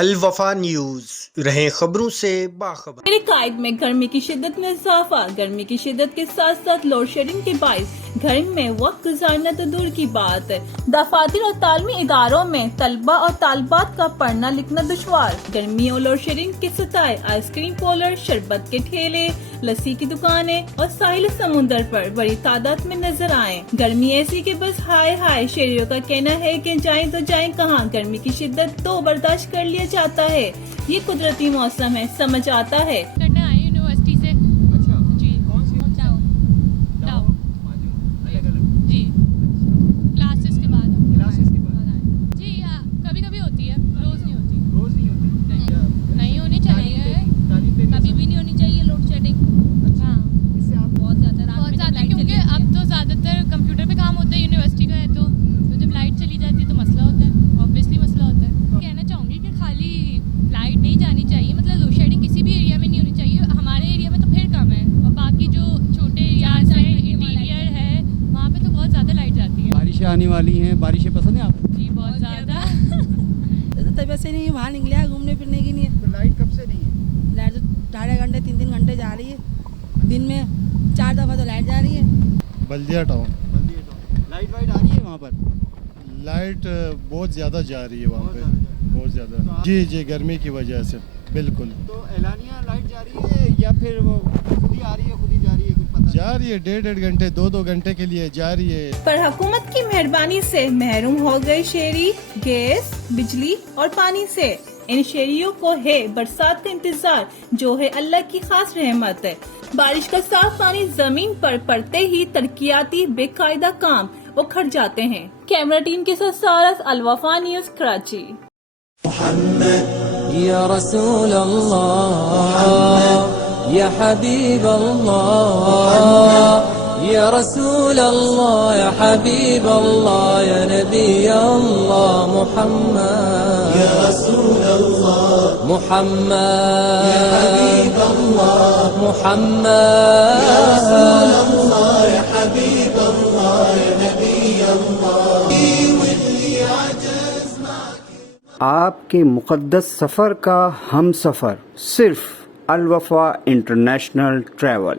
الوفا news, رہیں خبروں سے باخبر۔ میرے قائد میں گرمی کی شدت میں اضافہ۔ گرمی کی شدت کے ساتھ ساتھ لوڈ شیڈنگ کے باعث گھر میں وقت گزارنا تو دور کی بات، دفاتر اور تعلیمی اداروں میں طلبہ اور طالبات کا پڑھنا لکھنا دشوار۔ گرمی اور لوڈ شیڈنگ کے ستائے آئس کریم پارلر، شربت کے ٹھیلے، لسی کی دکانیں اور ساحل سمندر پر بڑی تعداد میں نظر آئے۔ گرمی ایسی کہ بس ہائے ہائے، شہریوں کا کہنا ہے کہ جائیں تو جائیں کہاں۔ گرمی کی شدت تو برداشت کر لیا جاتا ہے، یہ قدرتی موسم ہے، سمجھ آتا ہے۔ کرنے آئے یونیورسٹی سے۔ اچھا جی کون سی ڈاؤ الگ الگ جی کلاسز کے بعد کلاسز کے بعد جی کبھی کبھی ہوتی ہے، روز نہیں ہوتی۔ روز نہیں ہوتی نہیں ہونی چاہیے، تعلیم پہ کبھی بھی نہیں ہونی چاہیے لوڈ شیڈنگ۔ ہاں اس سے آپ بہت زیادہ کیونکہ اب تو زیادہ تر کمپیوٹر پہ کام ہوتا ہے، یونیورسٹی کا ہے تو جب لائٹ چلی جاتی ہے تو مسئلہ ہوتا ہے، اوبویسلی مسئلہ ہوتا ہے۔ کہنا چاہوں گی کہ خالی لائٹ نہیں جانی چاہیے، مطلب لوڈ شیڈنگ کسی بھی ایریا میں نہیں ہونی چاہیے۔ ہمارے ایریا میں تو پھر کم ہے، اور باقی جو چھوٹے ایریاز ہیں، انٹیریئر ہے، وہاں پہ تو بہت زیادہ لائٹ جاتی ہے۔ بارشیں آنے والی ہیں، بارشیں پسند ہیں آپ کو؟ جی بہت زیادہ۔ طبیعت سے نہیں باہر نکلے گھومنے پھرنے کی نہیں ہے۔ تو لائٹ کب سے نہیں ہے؟ لائٹ تو 2.5 گھنٹے 3 گھنٹے جا رہی ہے، دن میں 4 دفعہ تو لائٹ جا رہی ہے۔ بلدیہ ٹاؤن لائٹ وائٹ آ رہی ہے وہاں پر؟ لائٹ بہت زیادہ جا رہی ہے وہاں پہ، بہت زیادہ۔ جی جی گرمی کی وجہ سے بالکل تو اعلانیہ لائٹ جا رہی ہے یا پھر وہ خود ہی آ رہی ہے، خود ہی جا رہی ہے، کچھ پتہ جا رہی ہے، 1.5 گھنٹے 2 گھنٹے کے لیے جا رہی ہے۔ پر حکومت کی مہربانی سے محروم ہو گئے شہری گیس، بجلی اور پانی سے۔ ان شہریوں کو ہے برسات کا انتظار، جو ہے اللہ کی خاص رحمت ہے۔ بارش کا صاف پانی زمین پر پڑتے ہی ترقیاتی بے قاعدہ کام اکھڑ جاتے ہیں۔ کیمرہ ٹیم کے ساتھ سارس، الوفا نیوز، کراچی۔ یا رسول اللہ یا حبیب اللہ یا رسول اللہ یا حبیب اللہ یا نبی اللہ محمد یا رسول اللہ محمد یا حبیب اللہ محمد یا رسول اللہ یا حبیب اللہ یا نبی اللہ۔ آپ کے مقدس سفر کا ہم سفر صرف الوفا انٹرنیشنل ٹریول۔